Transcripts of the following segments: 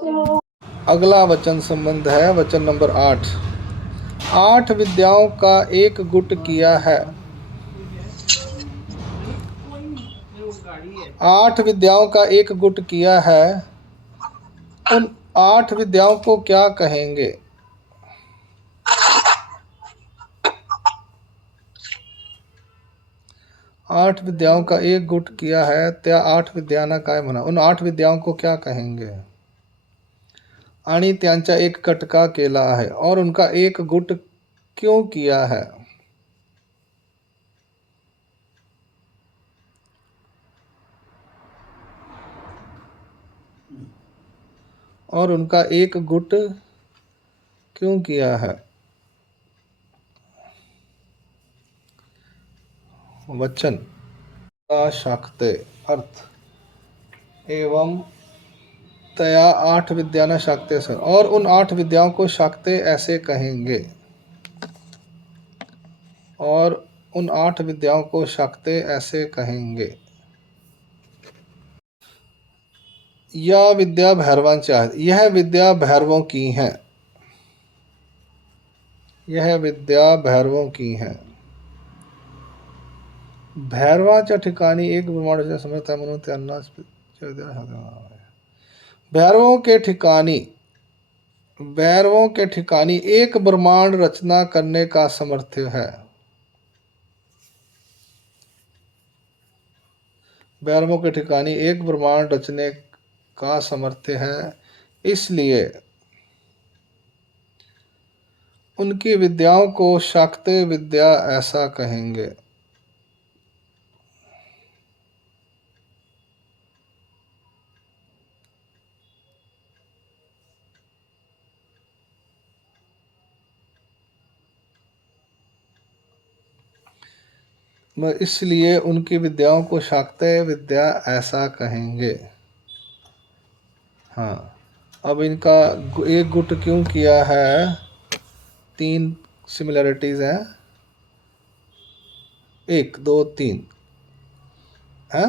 अगला वचन संबंध है वचन नंबर 8। 8 विद्याओं का एक गुट किया है। 8 विद्याओं का एक गुट किया है। उन 8 विद्याओं को क्या कहेंगे? 8 विद्याओं का एक गुट किया है, त्या 8 विद्याना काय म्हणा। उन 8 विद्याओं को क्या कहेंगे? आणि त्यांचा एक कटका केला है और उनका एक गुट क्यों किया है? और उनका एक गुट क्यों किया है? वचन का शाक्ते अर्थ एवं तया 8 विद्याना शाक्ते से, और उन 8 विद्याओं को शाक्ते ऐसे कहेंगे। और उन 8 विद्याओं को शाक्ते ऐसे कहेंगे। यह विद्या भैरवांची आहेत। यह विद्या भैरवों की है। यह विद्या भैरवों की है। भैरवाच्या ठिकाणी एक ब्रह्मांडाच्या समर्थ म्हणून त्यांना भैरवों के ठिकानी एक ब्रह्मांड रचना करने का सामर्थ्य है। भैरवों के ठिकानी एक ब्रह्मांड रचने का सामर्थ्य है, इसलिए उनकी विद्याओं को शाक्ते विद्या ऐसा कहेंगे। इसलिए उनकी विद्याओं को शाक्ते विद्या ऐसा कहेंगे। हाँ, अब इनका एक गुट क्यों किया है? 3 सिमिलरिटीज हैं, 1 2 3 है।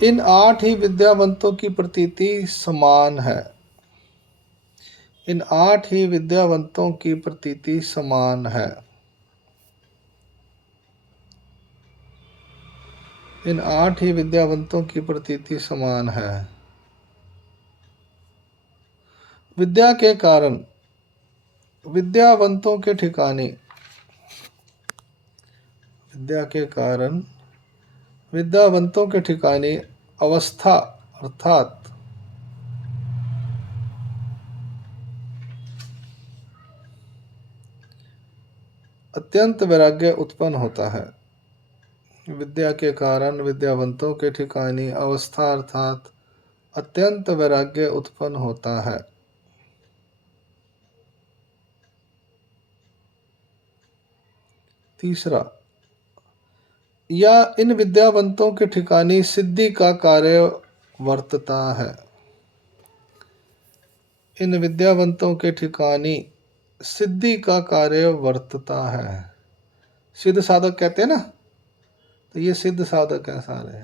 इन 8 ही विद्यावंतों की प्रतीति समान है। इन 8 ही विद्यावंतों की प्रतीति समान है। इन 8 ही विद्यावंतों की प्रतीति समान है। विद्या के कारण विद्यावंतों के ठिकाने, विद्या के कारण विद्यावंतों के ठिकाने अवस्था अर्थात अत्यंत वैराग्य उत्पन्न होता है। विद्या के कारण विद्यावंतों के ठिकाने अवस्था अर्थात अत्यंत वैराग्य उत्पन्न होता है। तीसरा, या इन विद्यावंतों के ठिकाने सिद्धि का कार्य वर्तता है। इन विद्यावंतों के ठिकाने सिद्धि का कार्य वर्तता है। सिद्ध साधक कहते हैं ना, तो ये सिद्ध साधक है सारे,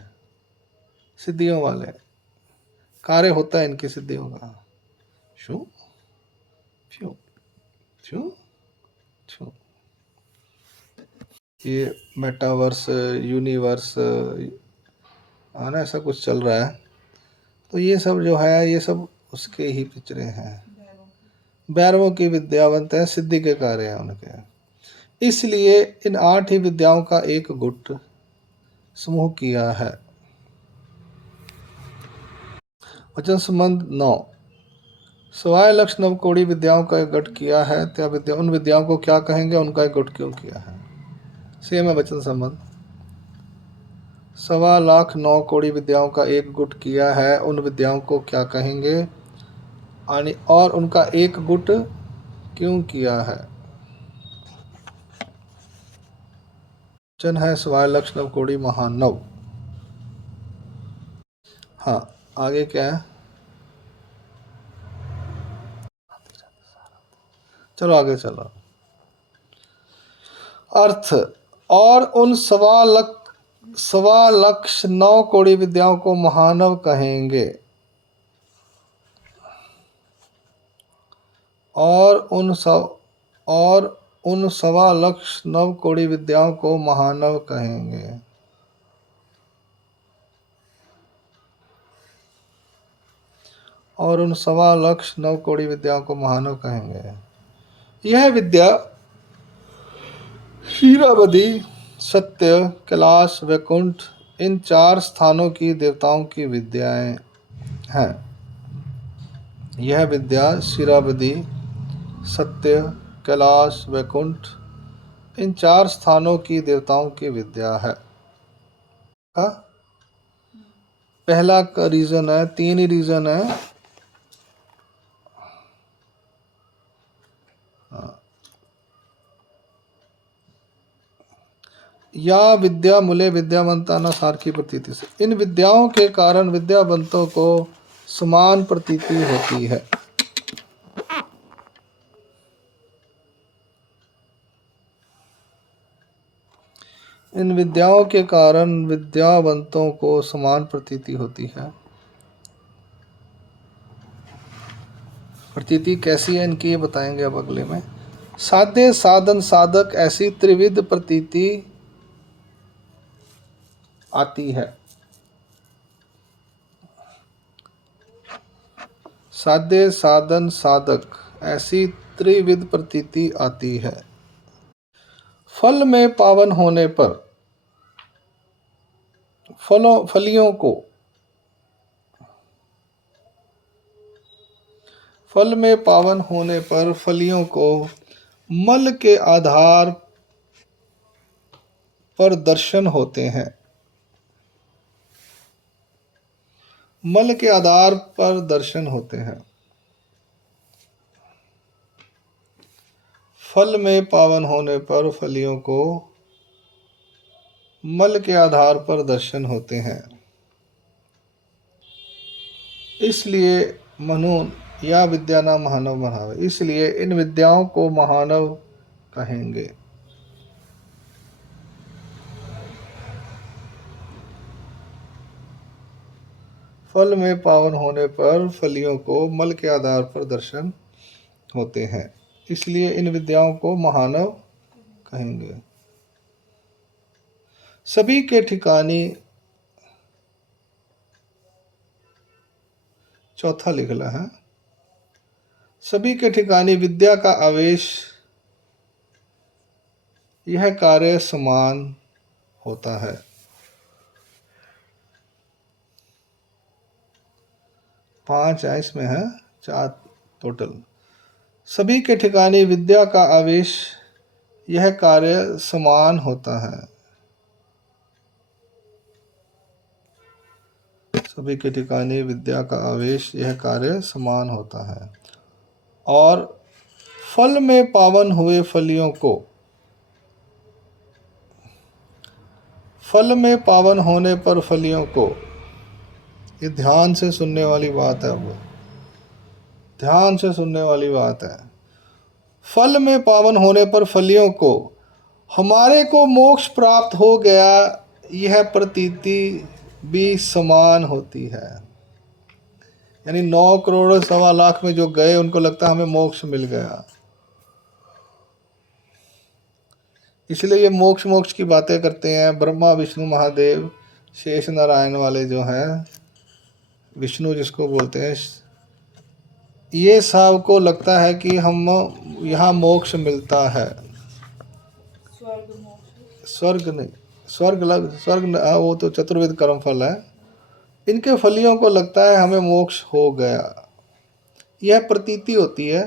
सिद्धियों वाले। कार्य होता है इनकी सिद्धियों का। शू शू शू शू। ये मेटावर्स यूनिवर्स है ना, ऐसा कुछ चल रहा है। तो ये सब जो है, ये सब उसके ही पिक्चरें हैं। भैरवों की विद्यावंत है, सिद्धि के कार्य हैं उनके। इसलिए इन 8 ही विद्याओं का एक गुट समूह किया है। वचन संबंध 9। सवाय लक्ष्य नवकोड़ी विद्याओं का एक गठ किया है, त्या विद्या उन विद्याओं को क्या कहेंगे? उनका एक गुट क्यों किया है? सेम है वचन संबंध। 1.25 कोड़ी विद्याओं का एक गुट किया है, उन विद्याओं को क्या कहेंगे? और उनका एक गुट क्यों किया है? वचन है 1.25 कोड़ी महानव। हाँ, आगे क्या है? चलो आगे चलो। अर्थ, और उन 1.25 कोड़ी विद्याओं को महानव कहेंगे। और उन सवा लक्ष नव कोटि विद्याओं को महानव कहेंगे। और उन सवा लक्ष नव कोटि विद्याओं को महानव कहेंगे। यह विद्या क्षीराब्धि, सत्य, कैलाश, वैकुंठ इन 4 स्थानों की देवताओं की विद्याएं हैं। यह विद्या क्षीराब्धि, सत्य, कैलाश, वैकुंठ इन 4 स्थानों की देवताओं की विद्या है। पहला का रीजन है, 3 ही रीजन है। या विद्या मूले विद्यावंता न सारखी प्रतीति से, इन विद्याओं के कारण विद्यावंतों को समान प्रतीति होती है। इन विद्याओं के कारण विद्यावंतों को समान प्रतीति होती है। प्रतीति कैसी है इनकी ये बताएंगे अब अगले में। साध्य, साधन, साधक ऐसी त्रिविध प्रतीति आती है। साध्य, साधन, साधक ऐसी त्रिविध प्रतीति आती है। फल में पावन होने पर फलियों को, फल में पावन होने पर फलियों को मल के आधार पर दर्शन होते हैं। मल के आधार पर दर्शन होते हैं। फल में पावन होने पर फलियों को मल के आधार पर दर्शन होते हैं। इसलिए मनु या विद्या ना महानव महावे, इसलिए इन विद्याओं को महानव कहेंगे। फल में पावन होने पर फलियों को मल के आधार पर दर्शन होते हैं, इसलिए इन विद्याओं को महानव कहेंगे। सभी के ठिकानी, चौथा लिखला है, सभी के ठिकानी विद्या का आवेश यह कार्य समान होता है। 5 है इसमें, है 4 टोटल। सभी के ठिकाने विद्या का आवेश यह कार्य समान होता है। सभी के ठिकाने विद्या का आवेश यह कार्य समान होता है। और फल में पावन हुए फलियों को, फल में पावन होने पर फलियों को, ये ध्यान से सुनने वाली बात है। अब ध्यान से सुनने वाली बात है। फल में पावन होने पर फलियों को हमारे को मोक्ष प्राप्त हो गया यह प्रतीति भी समान होती है। यानी 9 करोड़ 1.25 लाख में जो गए उनको लगता है हमें मोक्ष मिल गया, इसलिए ये मोक्ष मोक्ष की बातें करते हैं। ब्रह्मा विष्णु महादेव शेष नारायण वाले जो हैं, विष्णु जिसको बोलते हैं, ये सब को लगता है कि हम यहाँ मोक्ष मिलता है। स्वर्ग नहीं, स्वर्ग वो तो चतुर्विध कर्म फल है। इनके फलियों को लगता है हमें मोक्ष हो गया, यह प्रतीति होती है।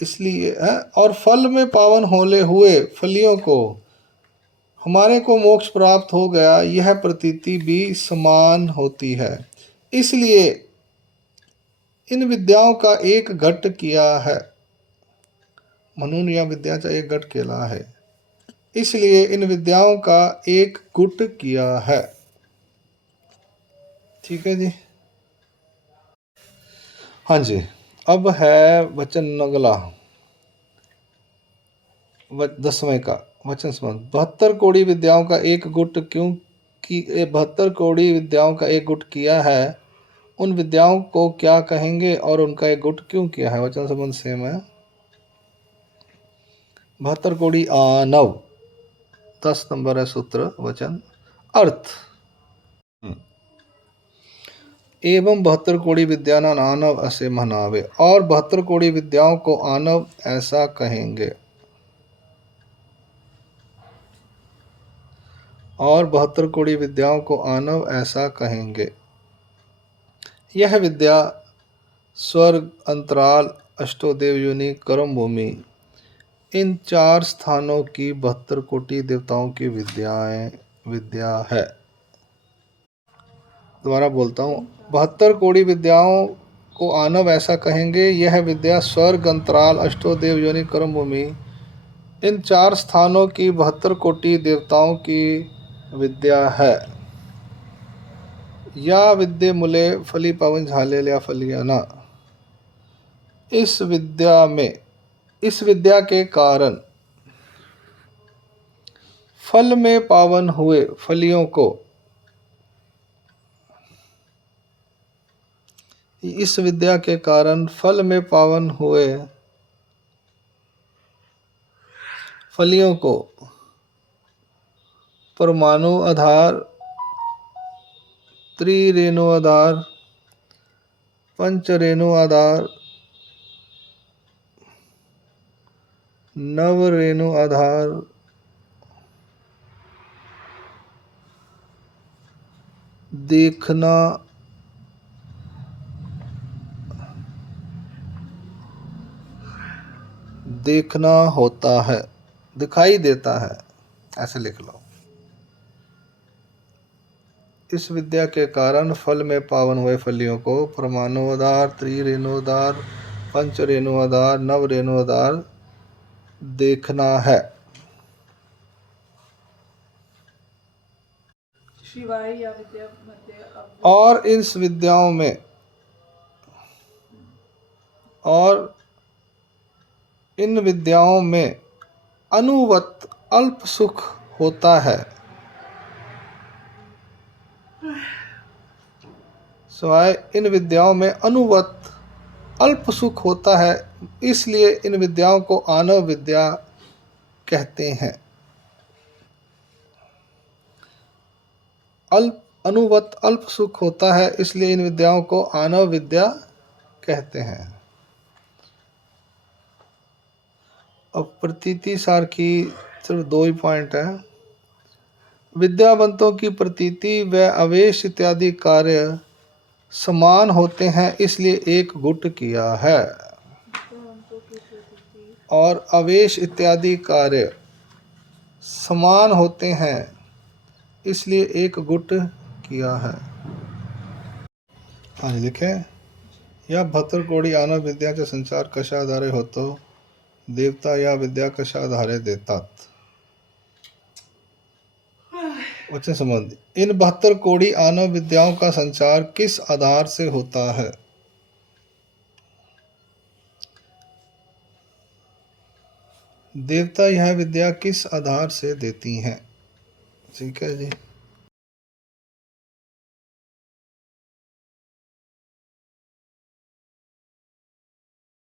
इसलिए है, और फल में पावन होले हुए फलियों को हमारे को मोक्ष प्राप्त हो गया यह प्रतीति भी समान होती है। इसलिए इन विद्याओं का एक घट किया है। मनून या विद्याचा एक घट केला है, इसलिए इन विद्याओं का एक गुट किया है। ठीक है जी। हाँ जी, अब है वचन अगला 10वें का वचन संबंध। 72 करोड़ विद्याओं का एक गुट क्यों की 72 करोड़ विद्याओं का एक गुट किया है, उन विद्याओं को क्या कहेंगे और उनका एक गुट क्यों किया है? वचन संबंध सेम है। 72 कोटि आनव, 10 नंबर है सूत्र वचन अर्थ। एवं 72 कोटि विद्यानान आनव असे मनावे, और 72 कोटि विद्याओं को आनव ऐसा कहेंगे, और 72 कोटि विद्याओं को आनव ऐसा कहेंगे। यह विद्या स्वर्ग, अंतराल, अष्टोदेव योनि, कर्म भूमि, इन 4 स्थानों की 72 कोटि देवताओं की विद्या है। दोबारा बोलता हूँ, 72 कोटि विद्याओं को आनव ऐसा कहेंगे। यह विद्या स्वर्ग, अंतराल, अष्टोदेव योनि, कर्म भूमि, इन 4 स्थानों की 72 कोटि देवताओं की विद्या है। या विद्ये मूले फली पवन झाले या फलियाना। इस विद्या के कारण फल में पावन हुए फलियों को, इस विद्या के कारण फल में पावन हुए फलियों को परमाणु आधार, त्रिरेणु आधार, पंचरेणु आधार, नवरेणु आधार, देखना होता है, दिखाई देता है, ऐसे लिख लो। इस विद्या के कारण फल में पावन हुए फलियों को परमाणुआधार, त्रिरेणुआधार, पंचरेणुआधार, नवरेणुआधार देखना है। और इस विद्याओं में इन विद्याओं में अनुवत अल्प सुख होता है। सिवाय इन विद्याओं में अनुवत अल्प सुख होता है, इसलिए इन विद्याओं को आनव विद्या कहते हैं। अनुवत अल्प सुख होता है, इसलिए इन विद्याओं को आनव विद्या कहते हैं। अब प्रतीति सार की सिर्फ 2 ही पॉइंट है। विद्यावंतों की प्रतीति व आवेश इत्यादि कार्य समान होते हैं, इसलिए एक गुट किया है। और आवेश इत्यादि कार्य समान होते हैं, इसलिए एक गुट किया है। हाँ लिखे, या 72 कोटि आनव विद्याचा संचार कशा आधारे होतो, देवता या विद्या कशा आधारे देतात। वचन संबंधी, इन 72 कोटि आनव विद्याओं का संचार किस आधार से होता है? देवता यह विद्या किस आधार से देती हैं? ठीक है जी।